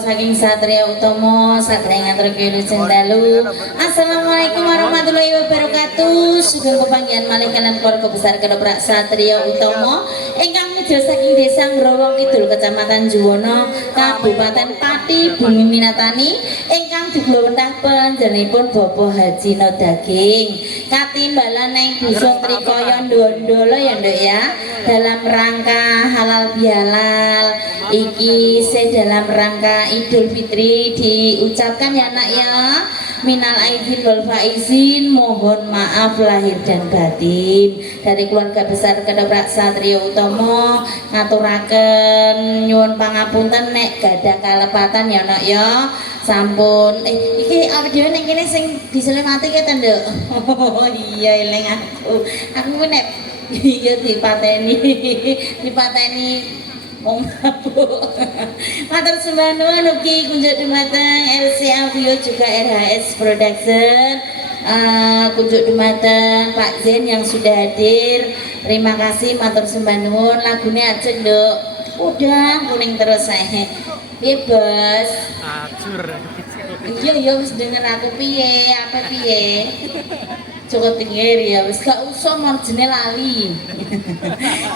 Saking Satria Utomo, Satria Ngatur Kudus Dalu. Assalamualaikum warahmatullahi wabarakatuh. Sugeng pepanggihan malih kanan keluarga besar Kedoprak Satria Utomo ingkang midhal saking Desa Ngrowong Kidul, Kecamatan Juwono, Kabupaten Pati, Bumi Minatani, ingkang diblawentah panjenenganipun Bapak Haji No Daging. Katimbalan neng Dusun Trikaya Ndondolo ya Nduk ya. Dalam rangka halal bihalal iki dalam rangka Idul Fitri diucapkan ya nak ya, minal aidin wal faizin, mohon maaf lahir dan batin dari keluarga besar Kedoprak Satria Utomo. Ngaturaken nyuwun pangapunten nek gadah kalepatan ya nak ya. Sampun iki awake dhewe ning kene sing diselimati ke Nduk. Oh iya eling aku nek iya dipateni wong mabuk. Matur sembah nuwun ugi kunjuk dumateng LC Audio juga RHS Production. Kunjuk dumateng Pak Zen yang sudah hadir. Terima kasih, matur sembah nuwun. Lagune ajeng Nduk. Udah kuning terus saya. Piye Bos? Acur. Iya wis denger aku piye, apa piye. Cukup tinggi ya, wis gak usah marjine lali.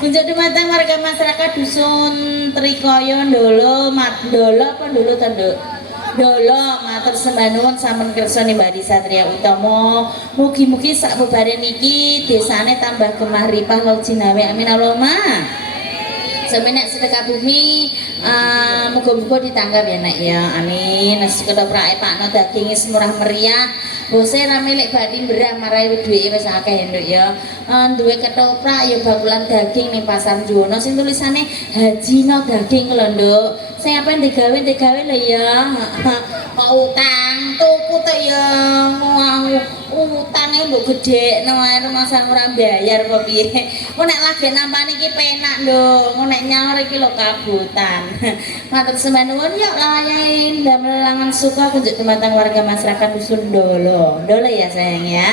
Kunjuk dumateng warga masyarakat Dusun Trikaya Ndolo, Ndolo apa Ndolo ta Nduk? Ndolo, matur sembah nuwun sampun kersa nimbali Satria Utomo. Mugi-mugi sak bubare niki desane tambah gemah ripah laut jinawe. Amin Allahumma. Semenek sedekah bumi, muga-muga ditanggap ya nak ya, amin. Kedoprak Pak No Daging murah meriah, bose ra milik bathi berah marai duweke wis akeh Nduk ya. Duwe ketoprak ya bakulan daging ning Pasar Juwono sing tulisane Haji No Daging lho Nduk. Sing apa digawe lho ya. Kok utang tuku to ya. Utange mbok gedhekno ae rumasan ora bayar apa piye. Kok nek lagi nampani iki penak Nduk. Kok nek nyaur iki lho kabutan. Matur sembah nuwun ya layahin damel langan suka kunjuk dumateng warga masyarakat Dusun Ndolo. Ndolo ya sayang ya.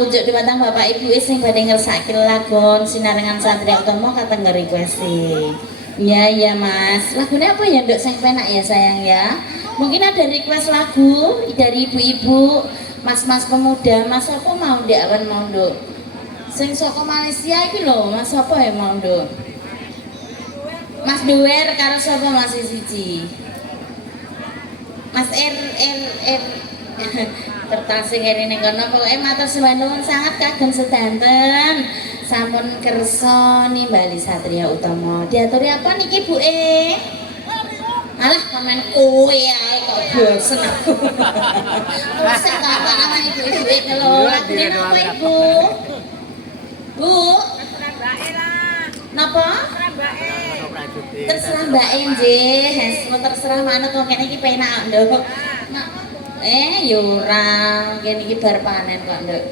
Kunjuk dumateng Bapak Ibu sing badhe ngersake lagon sinarengan Satria Utomo kateng requesti. Ya Mas. Lagunya apa ya Nduk sing penak ya sayang ya? Mungkin ada request lagu dari ibu-ibu, mas-mas pemuda, mas apa mau Nduk awan mau Nduk? Sing saka Malaysia iki lho, mas apa ya mau Nduk? Mas Duwer karo sapa Mas siji? Mas R tertasing ngene ning kono pokoke matur sembah nuwun sangat kagem sedanten sampun kersa nimbali Satria Utomo. Diaturi apa niki Bu Alah komen kowe ae kok bosen aku. Wis tak apa namanya ibu-ibu lho. Lagune napa Ibu? Terserah Mbak nggih, terserah manut wong kene iki penak, Nduk. Yura, kene iki bar panen kok, Nduk.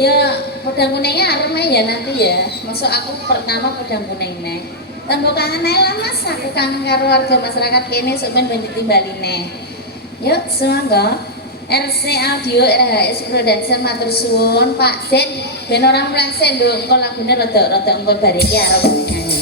Ya, podang kuningnya arem ya nanti ya. Masuk aku pertama podang kuning nih. Tambah kangen ae lah Mas, aku kangen karo warga masyarakat kene sok ben timbaline. Yuk, semangga. RC Audio RHS Production matur suwun Pak Zen ben ora mlengsen lho engko lagune rada engko bar iki arep nyanyi.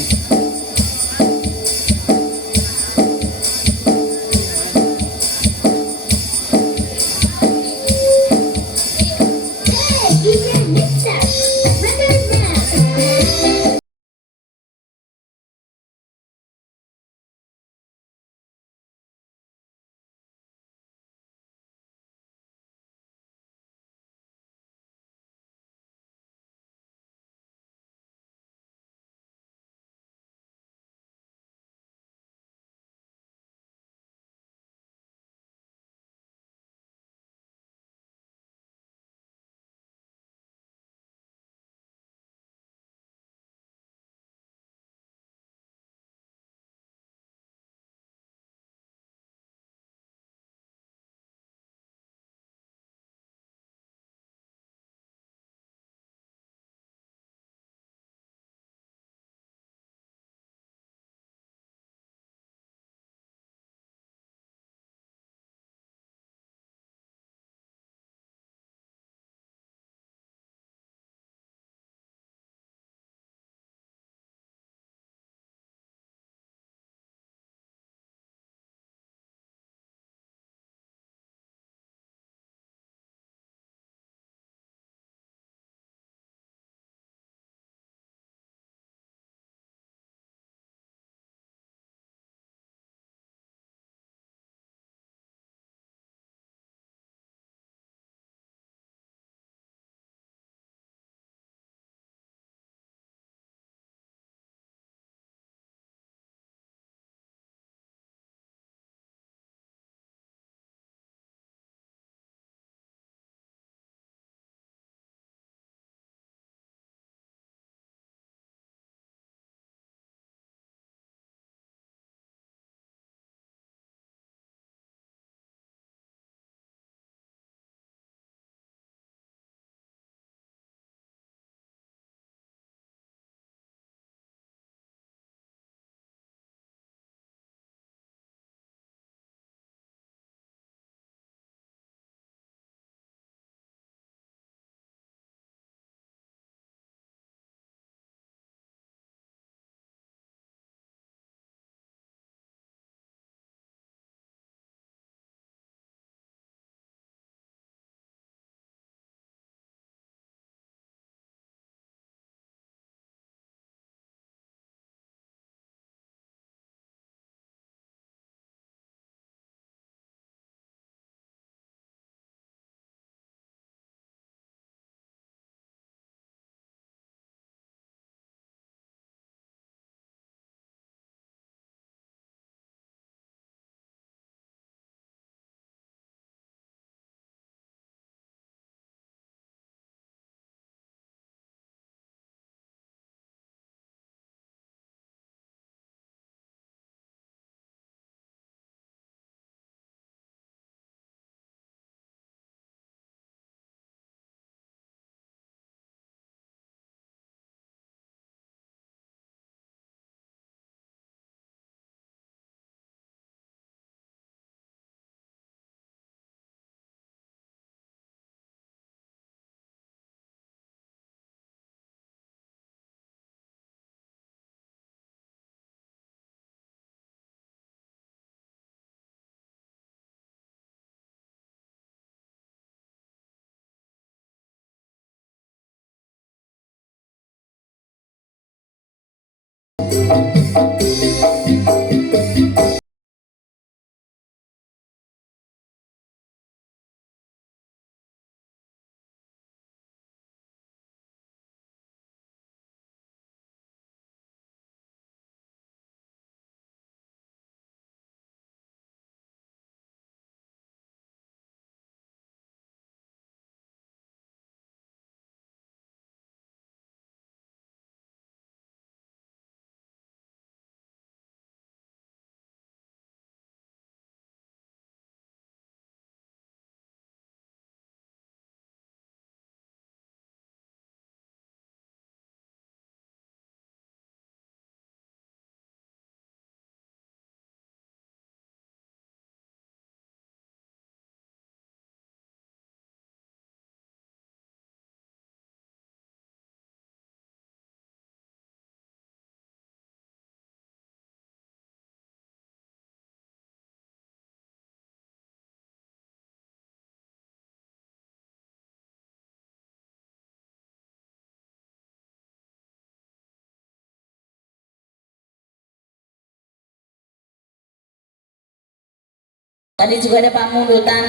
Tadi juga ada pamundutan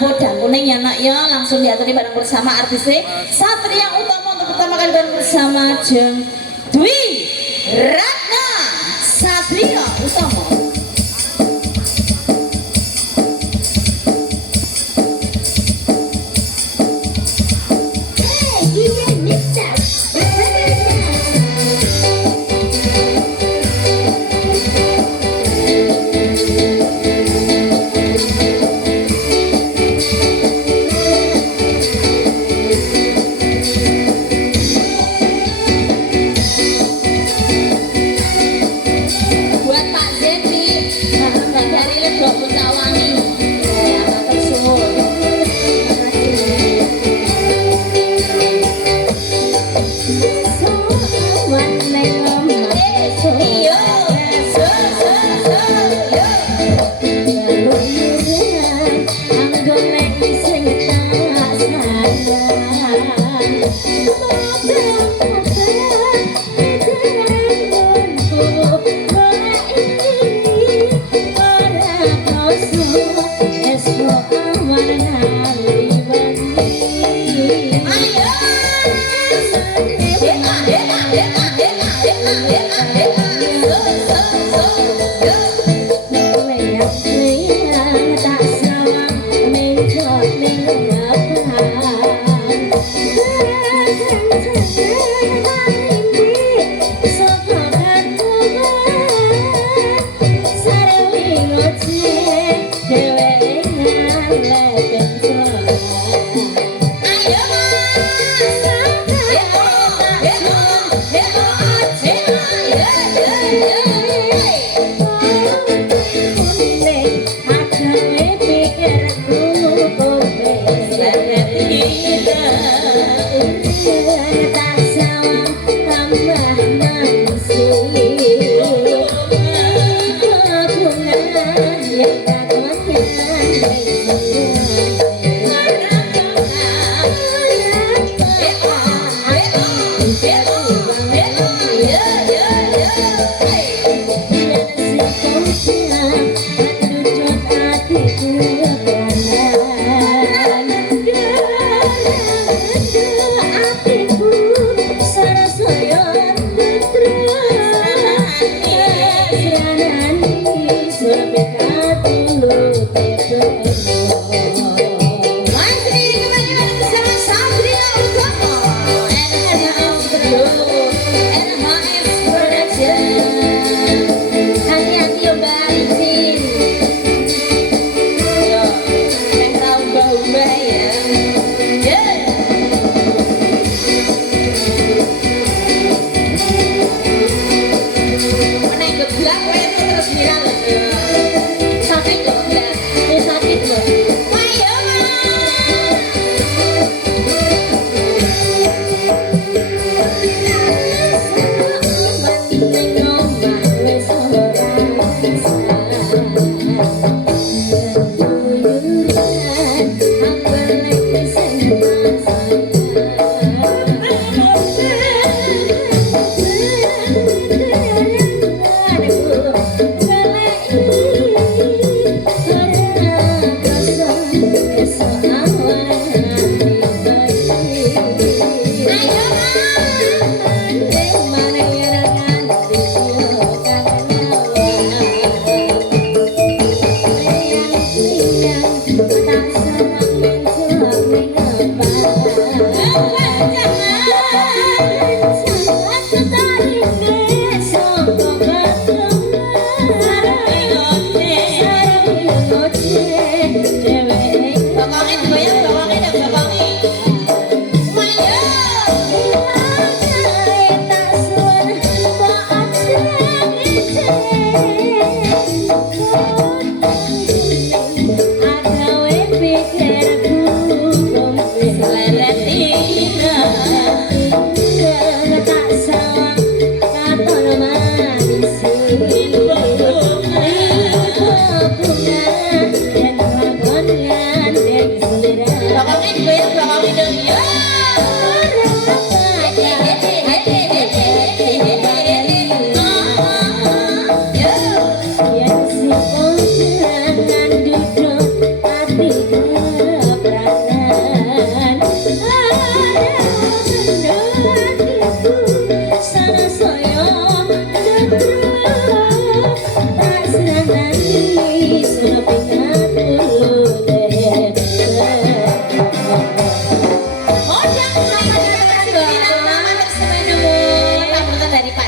podang kuning ya nak ya, langsung diatur bareng bersama artisnya Satria Utomo untuk pertama kali bareng bersama Jeng Dwi Ratna Satria Utomo.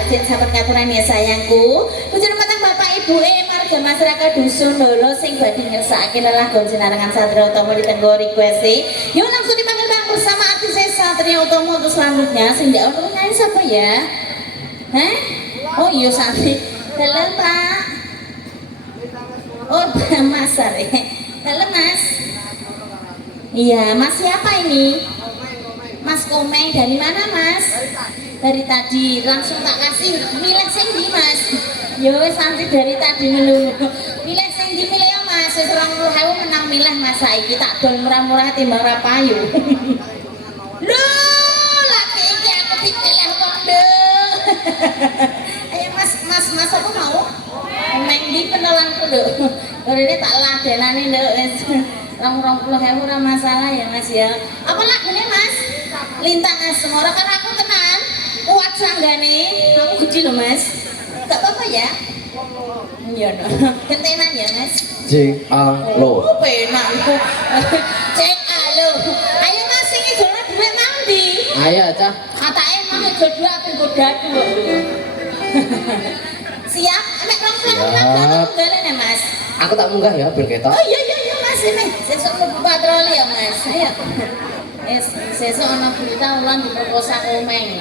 Jen sampun katuran ya sayangku. Kunjur matang Bapak Ibu marga masyarakat dusun lolo sing badhe ngersakake lelagon sinarengan Satria Utama di tenggo request. Yuk langsung dipanggil Bang bersama artis Satria Utama untuk selanjutnya sing ndak ono nyanyi siapa ya? Hah? Oh iya Santri. Halo Pak. Oh Mas Sari. Halo Mas. Iya, Mas siapa ini? Mas Komeng dari mana Mas? Dari tadi langsung tak kasih milih sing di Mas. Ya wis santri dari tadi ngelulu. Milih sing di milih ya Mas. Wis 20.000 menang milih Mas saiki tak dol murah-murah timbang rapayu. Loh, lagi iki aku dipilih kok, Nduk. Ayo Mas apa mau? Komeng di penelanku, Nduk. Orene tak ladenane Nduk wis. 20.000 ora masalah ya Mas ya. Apa lagune Mas? Lintang Asmara kan aku tenan kuat sanggane aku gede loh Mas, gak apa-apa ya? Iya no, kentenan ya Mas. Cek alo. Oh penak cek alo. Ayo Mas sing idola duwe nang ndi? Ayo cah. Katake emang ijo dua apa godadu. Siap? Nek rong dolen ya Mas. Aku tak munggah ya bil ketok. Oh iya Mas ini sesuk mlebu patroli ya Mas. Ayo. Sesuk ana berita ulang diperkosa Komeng.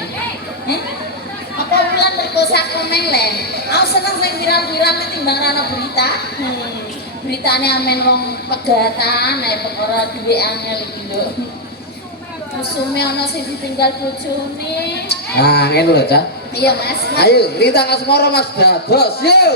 Apa ulang perkosa Komeng le? Aku seneng sing viral-viral timbang ana berita. Beritane amen wong pegatan ae perkara duwe angel iki lho. Musume ana sing ditinggal bojone. Ah, ngene lho, Cak. Iya, Mas. Ayo, Lintang Asmara Mas Dados, yuk.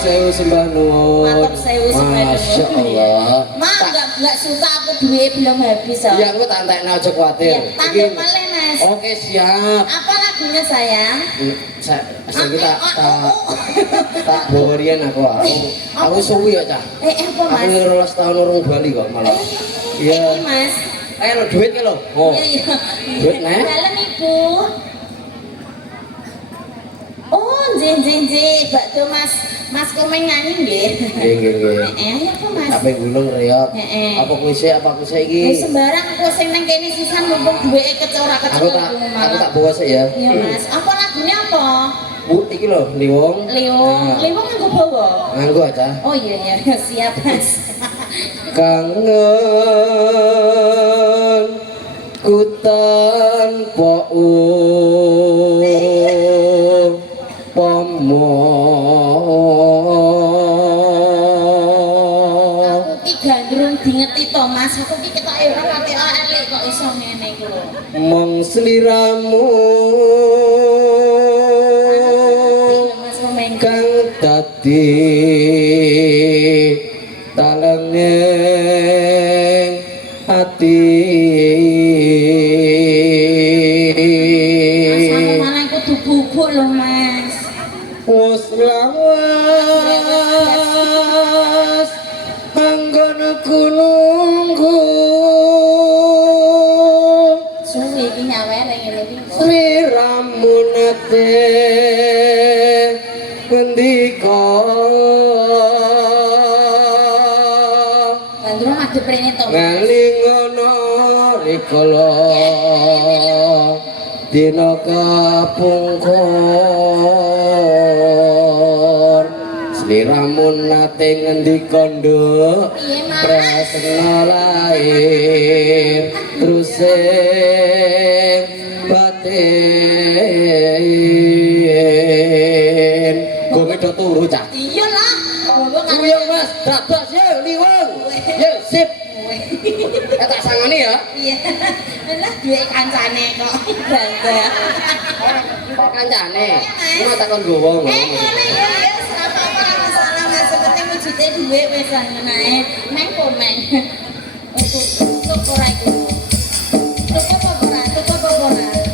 Sewu sembah nuwun. Matur sewu sembah nuwun. Masya Allah. Mak enggak suka aku duit belum habis oh. Iya aku tak entekno aja kuwatir. Ya, tampil malih Mas. Oke siap. Apa lagunya sayang? Saya tak borian aku. Aku suwi ya cah. Apa Mas? Aku 12 tahun urung Bali kok malah. Iya. Iki Mas. Lo duit ki lho. Oh. Iya. Duit nek. Dalam Ibu. Oh, nggih, bakdo Mas Komeng nyanyi nggih. Nggih. Apa Mas? Sampai gulung reok. Apa kuwi iki? Sembarang aku sing nang kene sisan mumpung duweke kecora-kecora. Aku tak bawa sik ya. Iya Mas. Apa lagunya apa? Bu, iki lho, Liwong. Liwong nganggo bawa. Nganggo aja. Oh iya siap Mas. Kangen ku tanpa pomo. Aku ki gandrung dingeti to Mas. Aku ki ketoke ora pati elek kok iso ngene iki lho. Mong sliramu Mas Komeng. kang dadi talenging ati. Mas malah kudu bubuk lho Mas. Wes lawas anggon kulungku Suwi iki nyawere ngene iki. sliramu nate ngendika Bandung madhep rene to. ngalingono rikala dina kapungkur sliramu nate ngendika nduk Piye Mas? tresna lair terus batin gue do turu cah Iya lah. Bawa kan. Yo Mas, dados yo Liwong. Yo sip. Tak sangoni ya. Iya. Lah duwe kancane kok. Bangga. Kok kancane? Ngono takon gowo ngono. Ngene ya. Apa-apa masalah Mas, penting wujude duwe wis ngono ae. Meng komen. Untuk ora iku. Tuku apa ora?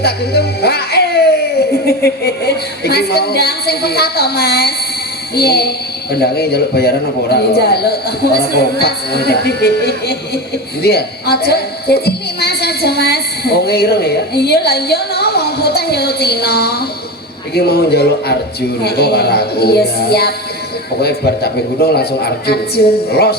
tak gentum. Mas kendang sing peka to, Mas. Piye? Kendangnya njaluk bayaran apa ora? Njaluk to, Mas lunas. Endi ya? Aja cilik Mas aja, Mas. Oh ngireng ya? Iya lah iya no, wong putih ya Cina. Iki mau njaluk Arjun kok karo aku. Iya ya. siap. Pokoknya bar capek gunung langsung Arjun. Arjun. Los.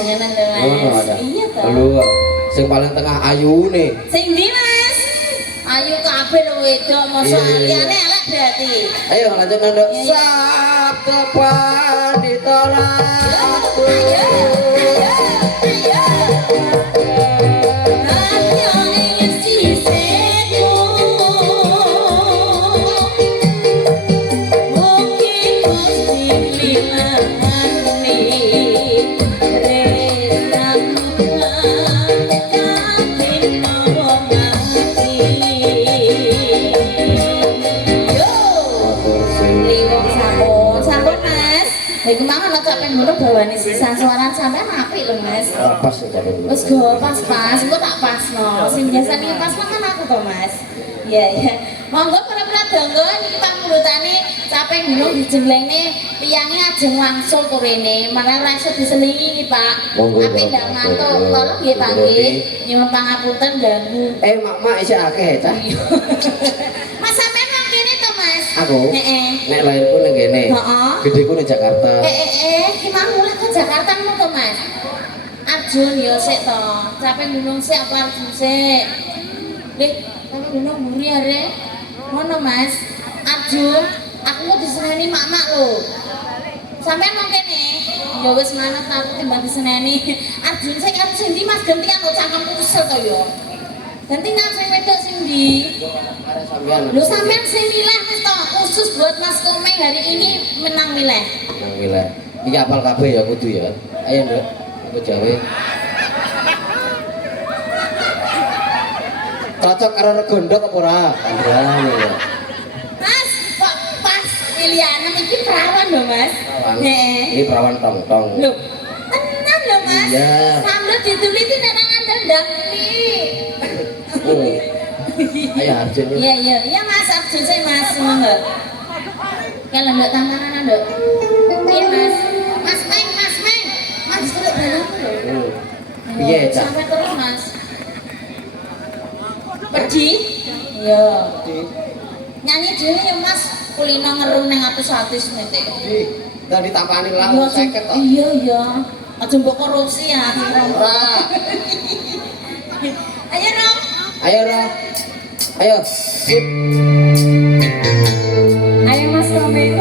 Jangan to, Mas. Iya to. Lu sing paling tengah ayu nih. Sing ndi, Mas? Ayu kabeh lho wedok, mosok Iya. liyane elek berarti. Ayo lanjut nanduk. Iya, iya. Sabda ditolak. Ayo, ayo, ayo. Ayo ning sisihku. Mungkin Gusti lilangane resaku kabeh mawa mati. Yo. Liwong sampun Mas. Iku mangan aja pengen ngono bawane sisan suaran sampean apik lho Mas. Pas ya capek. Wes go pas-pas, engko tak pasno. Sing biasane pas mangan aku to Mas. Iya iya. Monggo para pradangga niki pangurutane capek gunung dijenglengne tiyange ajeng wangsul to rene. Malah ora iso diselingi iki Pak. Monggo, Apik ndak Pak. ngantuk. Tolong nggih Pak nggih. Nyuwun pangapunten ganggu. Mak isih akeh ta. Mas sampean nang kene to Mas? Aku. Heeh. Nek lahirku ning kene. Heeh. Gedeku ning Jakarta. Ki mang mulih ke Jakarta mu to Mas? Arjun yo sik to. Capek gunung sik apa Arjun sik? Lih, capek gunung mburi arek. Ngono Mas. Arjun, aku mau diseneni mak-mak lho. Sampeyan mau kene. Ya wis manut aku timbang diseneni. Arjun sik karo sing ndi Mas gantian kok cangkemku kesel to yo. Gantian sing wedok sing ndi? Sampean. Lu sampean sing milih wis to khusus buat Mas Komeng hari ini menang milih. Nang wilayah. Iki apal kabeh ya kudu ya. Ayo, Nduk. Aku jawe. Cocok karo regondok apa ora? Kandhane ya. Mas, kok pas pilihan iki perawan lho Mas. Perawan. Heeh. Ini perawan tong-tong. Lho, tenan lho Mas. Iya. Sambil dituliti nang ndang iki. Oh. Ayo Arjun. Iya iya, iya Mas Arjun sih Mas, monggo. Kalau ndak tantangan ndak. Iya Mas. Mas Meng, Mas Meng. Mas terus dalam lho. Piye, Cak? Sampai terus Mas. Pergi? Iya. Nyanyi dhewe ya Mas. Kulino ngerung nang atus-atus nete. Udah ditampani lah Iya, 50 toh. Iya iya. Aja mbok korupsi ya. Ora. Ayo dong. Ayo, Ro. Ayo. Sip. Ayo Mas Komeng.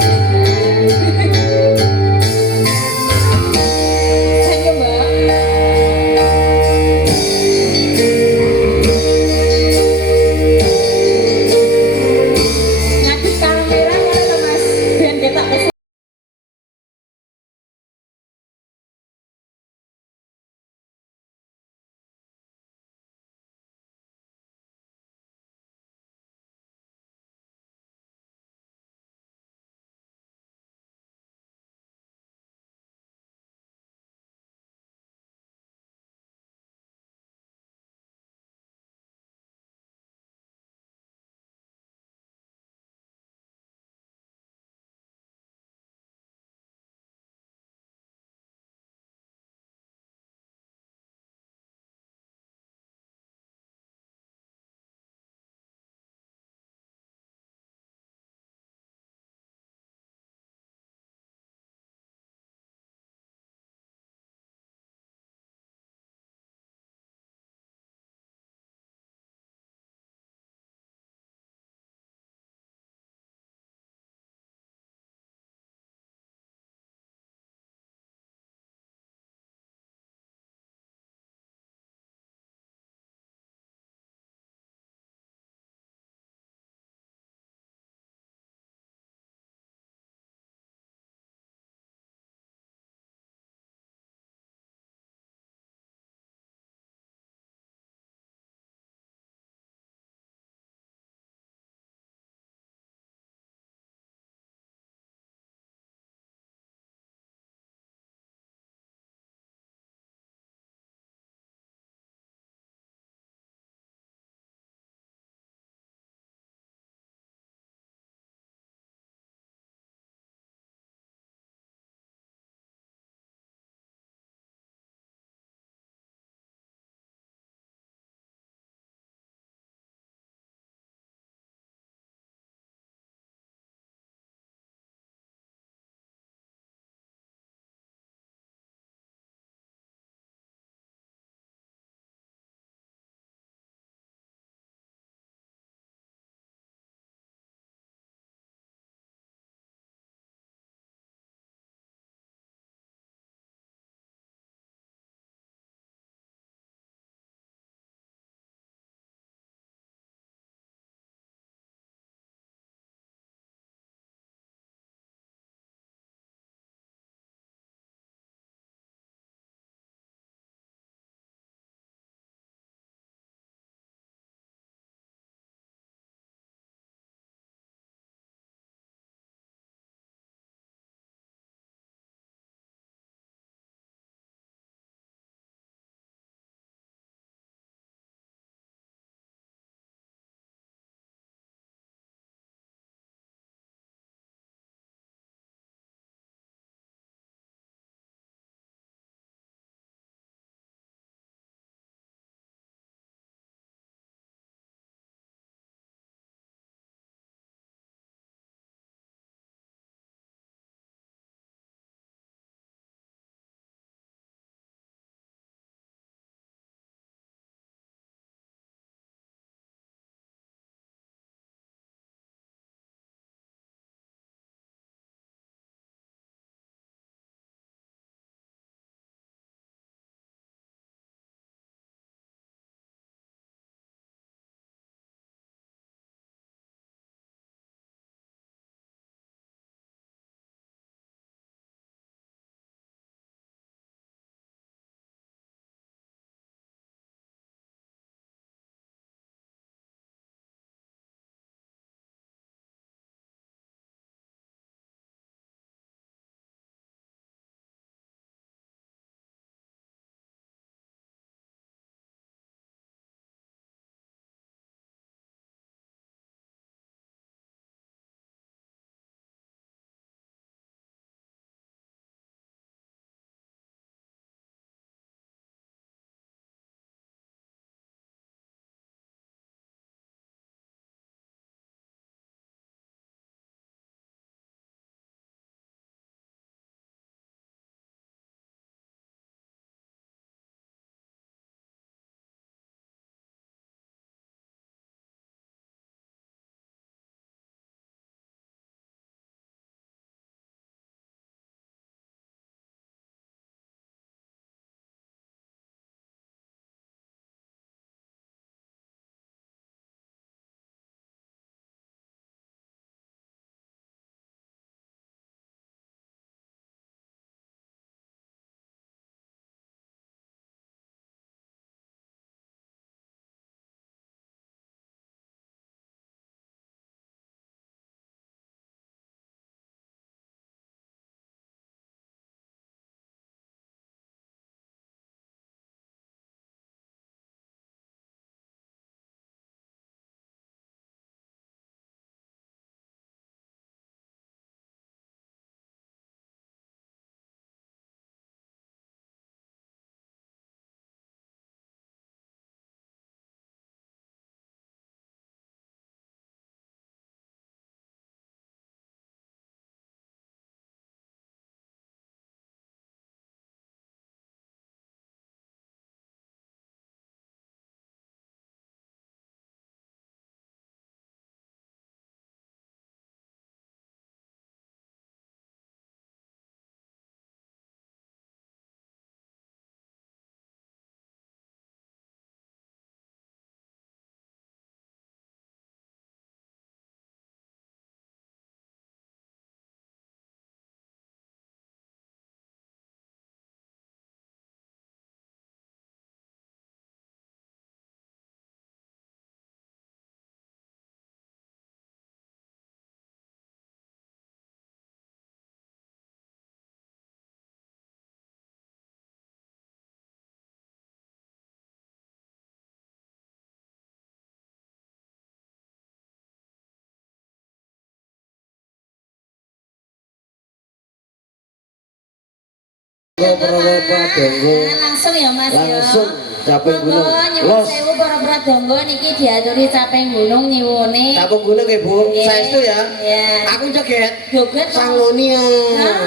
Langsung ya Mas ya. Langsung Caping Gunung. Nyuwun sewu para pradonga niki diaturi Caping Gunung nyiwune. Caping Gunung nggih Bu. Saestu ya. Iya. Aku joget. Joget Sangoni ya.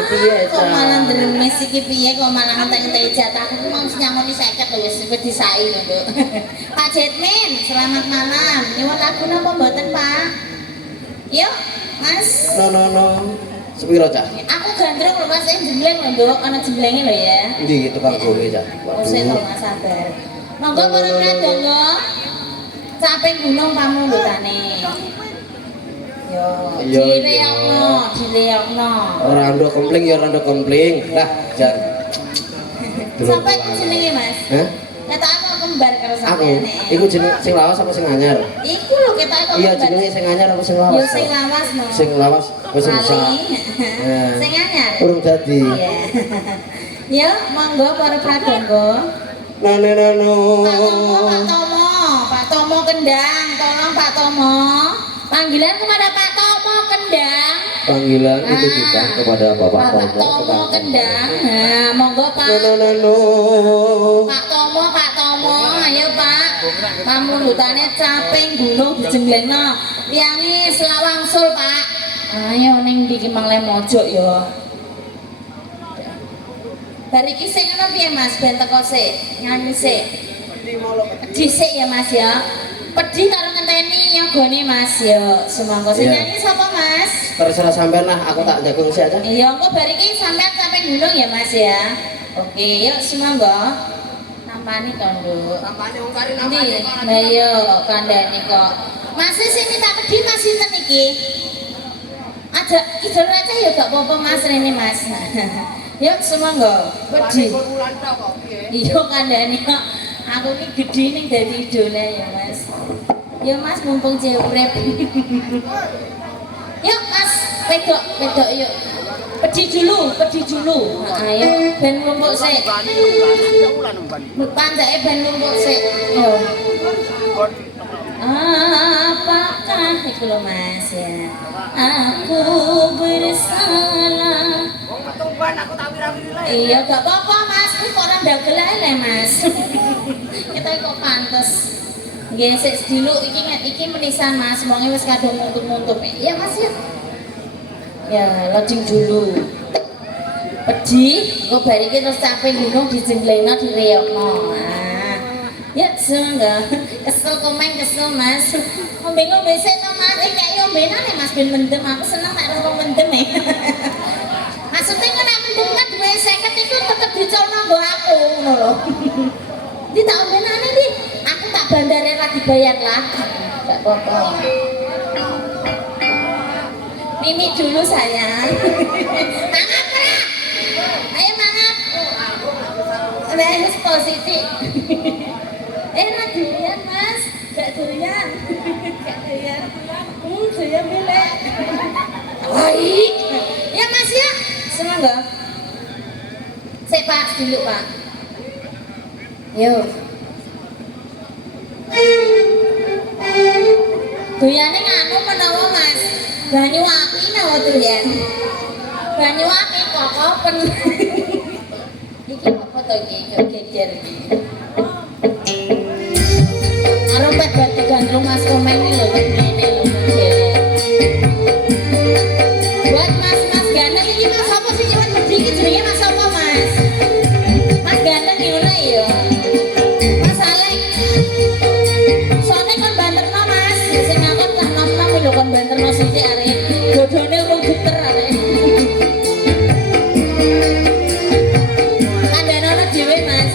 Piye kok malah ndremes iki piye kok malah ngentek-ngentek jatah aku mau nyangoni 50 lho wis disai lho, Bu. Pak Jetmin, selamat malam. Nyuwun lagu napa mboten, Pak? Yuk, Mas. No. Sepiro cah? Aku gandrung lho Mas, jembleng lho, Nduk. Ana jemblenge lho ya. Ndi gitu Kang Gowe cah. Oh, sik to Mas sabar. Monggo para pradonga. Caping Gunung pamundhutane. Yo, direokno. Ora ndo kempling ya ora ndo kempling. Lah, jan. Sampai jenenge Mas. Hah? Ketok kok kembar karo Aku. sampeyan. Iku jeneng sing lawas apa sing anyar? Iku lho ketok kok Iya kembar. jenenge sing anyar apa sing Yo lawas? sing lawas no. Sing lawas wis rusak. Nah. Sing anyar. Urung dadi. Iya. Yo, monggo para pradonga. No. Pak Tomo Kendang, tolong Pak Tomo. Panggilan kepada Pak Tomo Kendang. Panggilan itu bukan kepada Bapak Tomo Kendang. Nah, monggo Pak. No. Pak Tomo, ayo Pak. Pamundhutane Caping Gunung dijenglengno. Tiange selawangsul Pak. Ayo ning ndi ki Mangle Mojok ya. Bar iki sing ngono piye Mas, ben teko sik, nyanyi sik. Dhisik ya Mas ya. Pedhi karo ngenteni yogane Mas ya. Semangka sing nyanyi sapa Mas? Terserah sampean lah, aku tak jagung sik aja. Iya, engko bar iki sampean Caping Gunung ya Mas ya. Oke, yuk semangka. Nampani to, Nduk. Nampani wong kari Ndi? Lah iya kandhane kok. Mas sing minta pedhi Mas sinten iki? Aja idol receh ya gak apa-apa Mas rene Mas. Yuk semangga, pedhi. Iya kandhane kok. Aku ki gedhe ning dadi idola ya Mas. Ya Mas mumpung cewek urip. Yuk Mas, wedok yuk. Pedhi dulu. Ayo ben lumpuk sik. Panjake ben lumpuk sik. Oh. Apakah iku lho Mas ya. Aku bersalah. Iya gak apa-apa Mas, kok ora ndagel ae Mas. Kita kok pantes. Nggih sik sediluk iki menisan Mas, wonge wis kadung muntup-muntup. Iya Mas ya. Ya, loading dulu. Pedhi, kok bar iki terus Caping Gunung dijenglengno direyokno. Nah. Ya semangga. Kesel komeng kesel Mas. Ngombe-ngombe sik to Mas, iki ombenane Mas ben mendem. Aku seneng nek ora mendem e. Maksudnya kan nek mendem kan duwe 50 iku tetep dicolno nggo aku ngono lho. Di tak ombenane di. Aku tak bandare ra dibayar lah. Enggak apa-apa. Mimi dulu sayang. Mangap ora? Ayo mangap. Harus positif. Ra doyan Mas, gak doyan. Doyan milih. Baik. Ya Mas ya. Senang gak? Sik Pak, dulu Pak. Yuk. Doyane nganu menawa Mas. Banyu api nawa doyan. Banyu api kok kopen. Iki apa to iki? Geger. Karo pet batu gandrung Mas Komeng iki lho ngene lho jele. Buat Mas ganteng iki Mas apa sih nyuwun pedhi iki jenenge Mas apa Mas? Mas ganteng iki ngono ya. Mas Alek. Soale kon banterno Mas, sing ngangkon tak nom-nom lho kon banterno sithik arek. Bodhone urung geter arek. Kandhane dhewe Mas.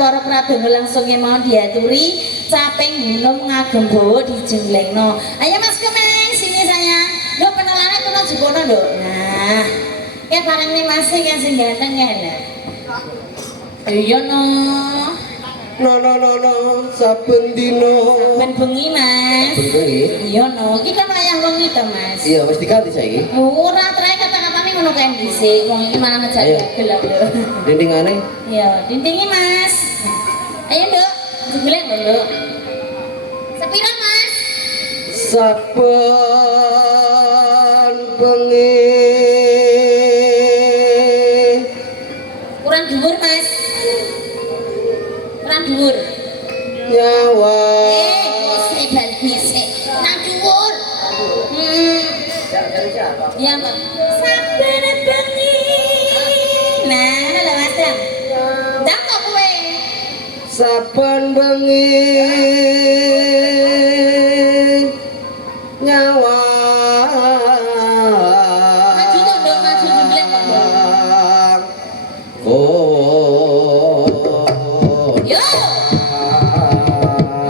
para pradonga langsung mau diaturi caping gunung ngagem bawa dijenglengno. Ayo Mas Kemeng sini sayang. Lo penolane kuno jibono lho. Nah, ya bareng nih masih kan sing ganteng ya lho. Iya no. No, saben dino. Saben bengi Mas. Bengi. Iya no. Iki kan wayah wengi to Mas. Iya, wis diganti saiki. Ora trae kata-katane ngono kae dhisik. Wong iki malah ngejak gelap lho. Dindingane? Iya, dindingnya Mas. Ayo Nduk, jeglek lho Nduk. Sepira Mas? Saben bengi. Kurang dhuwur Mas. Kurang dhuwur. Nyawa. Kok balik nisik. Nang dhuwur. Yang sabar bengi. Nah, ngono lho Mas Dam. Dam kok kowe. Saben bengi nyawa Maju to, Nduk, maju jemblek kok, Nduk. Oh Yo.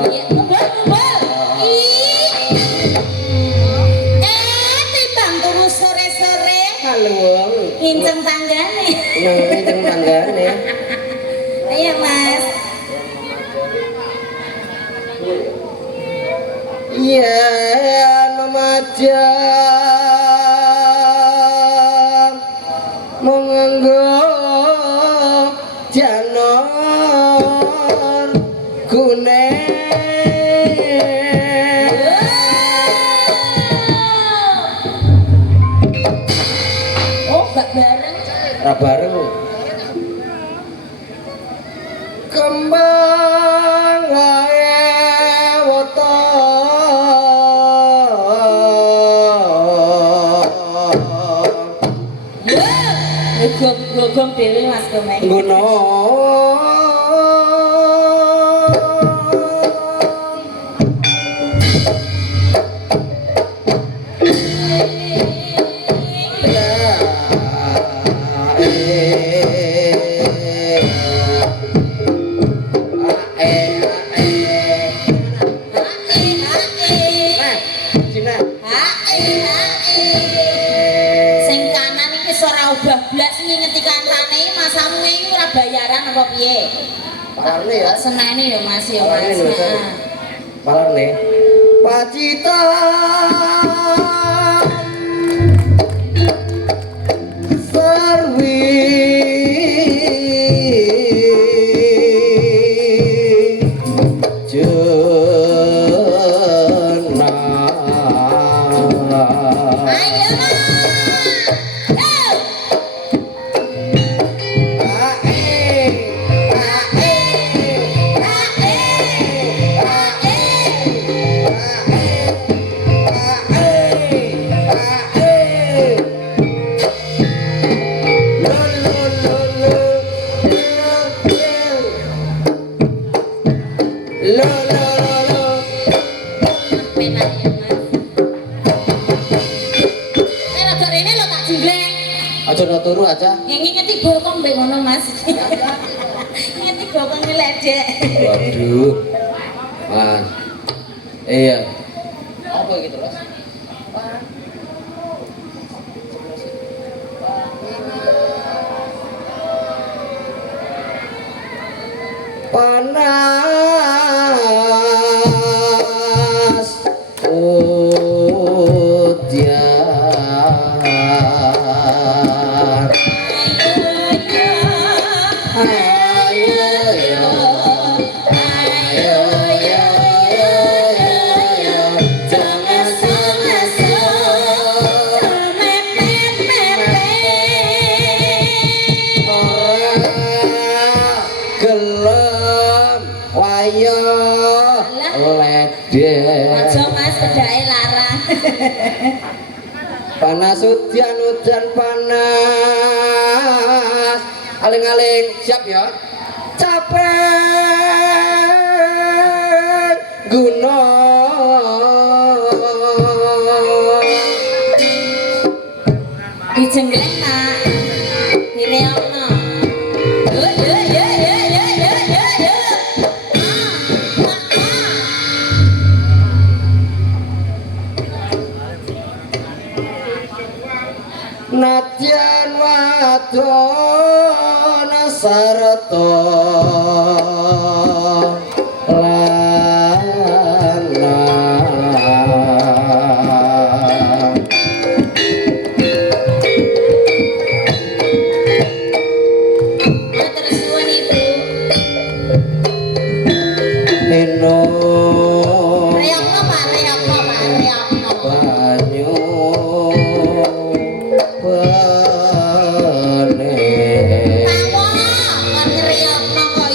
Iya, kumpul. Timbang turu sore-sore halo nginceng tanggane. nang tanggane Iya, Mas. iya namaja menganggo janon kuning Oh, gak bareng. ra bareng kembang wae woto Gogom dhewe Mas Komeng. ngono Sing kanan iki ora ubah blas ngingeti kancane masamu iki ora bayaran apa piye? parane ya Senene ya Mas ya Mas. Parane lho, Mas. Heeh. parane pacita sarwi Ayo Aja turu aja. ngingeti bokong mbek ngono Mas. Ngingeti bokong ngeledek. Waduh. Mas. Iya. Apa gitu, Mas? Panas udian gelem wayo ledek Aja Mas pedake larang. panas udan panas aling-aling siap ya capek guna Dijenggleng Nak. Direokno. Yo yo yo yo yo yo yo yo. Nadyan wadon sarta lanang Matur suwun Ibu. minum Reokno Pak, reokno Pak, reokno. banyu bening Tawo, kon ngreokno kok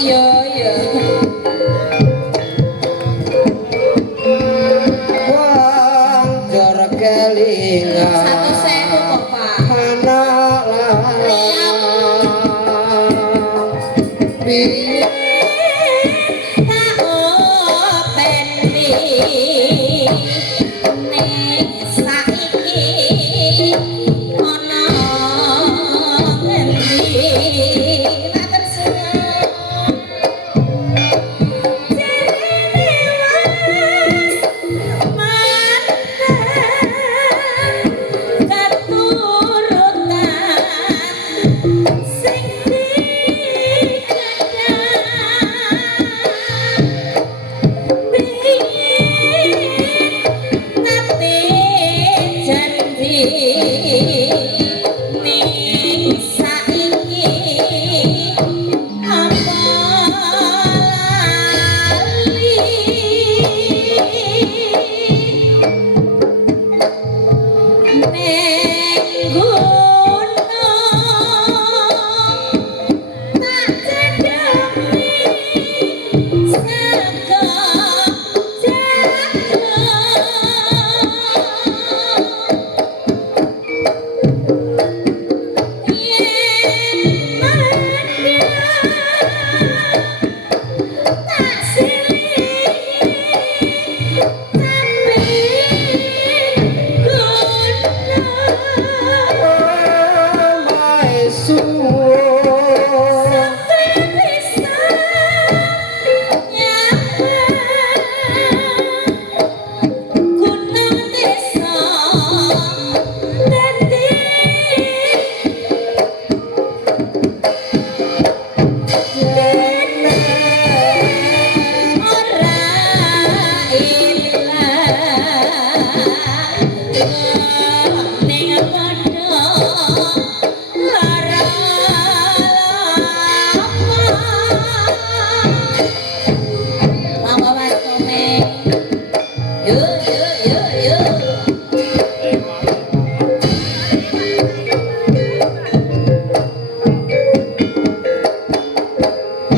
Yo yo yo yo.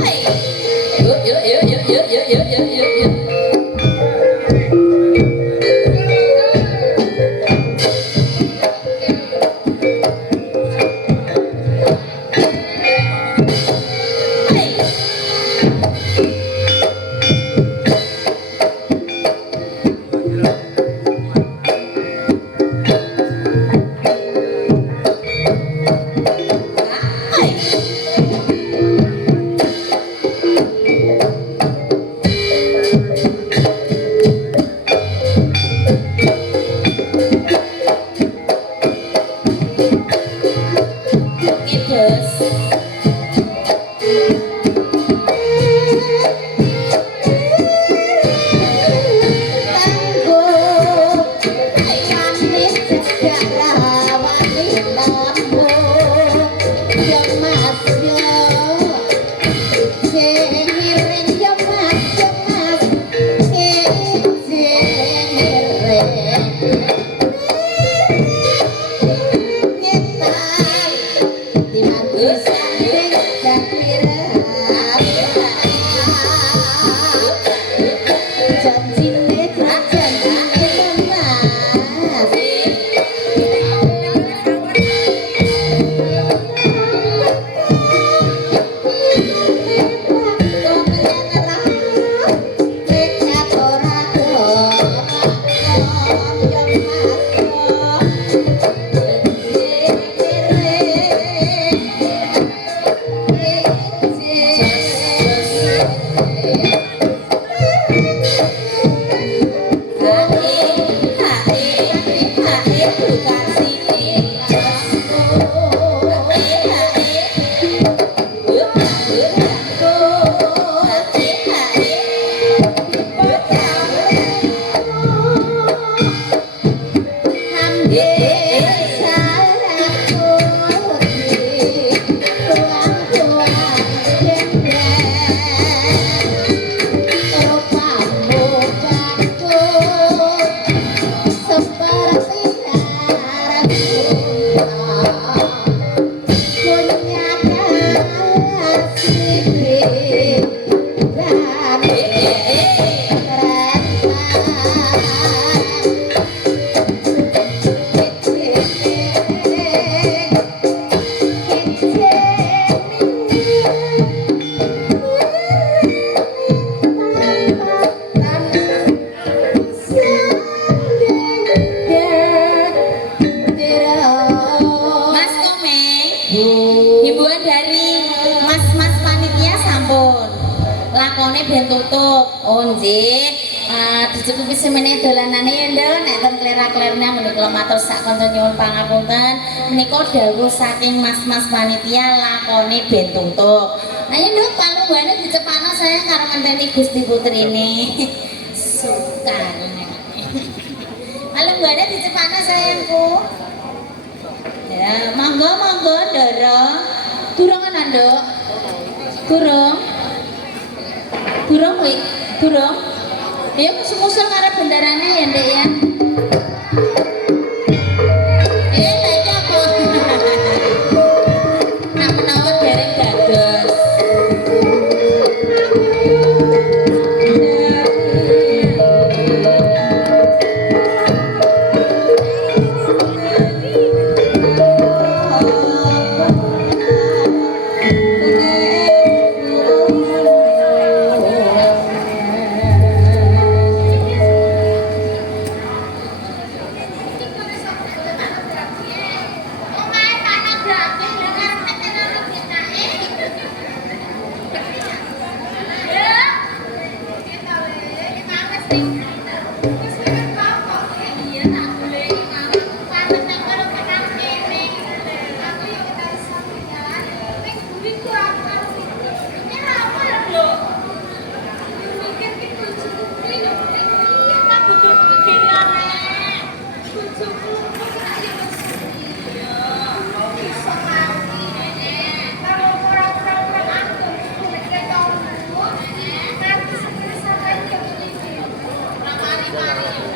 Hai. Yo yo yo yo yo yo yo yo yo yo. Himbauan dari mas-mas panitia sampun lakone ben tutup. Oh nggih. Dicukupi semene dolanane ya nduk nek ten klera-klerna menika matur sak kanca nyuwun pangapunten menika dawuh saking mas-mas panitia lakone ben tutup. Ayo nduk palunggane dicepakno saya karo ngenteni Gusti Putrine. Sukan. Palunggane dicepakno sayangku. Ya, monggo monggo Ndoro. Durung ana nduk. Durung. Durung kuwi. Durung. Ya musul-musul karo bendarane ya ndek ya. Lagi apa? Nak menawa dereng dados. Mari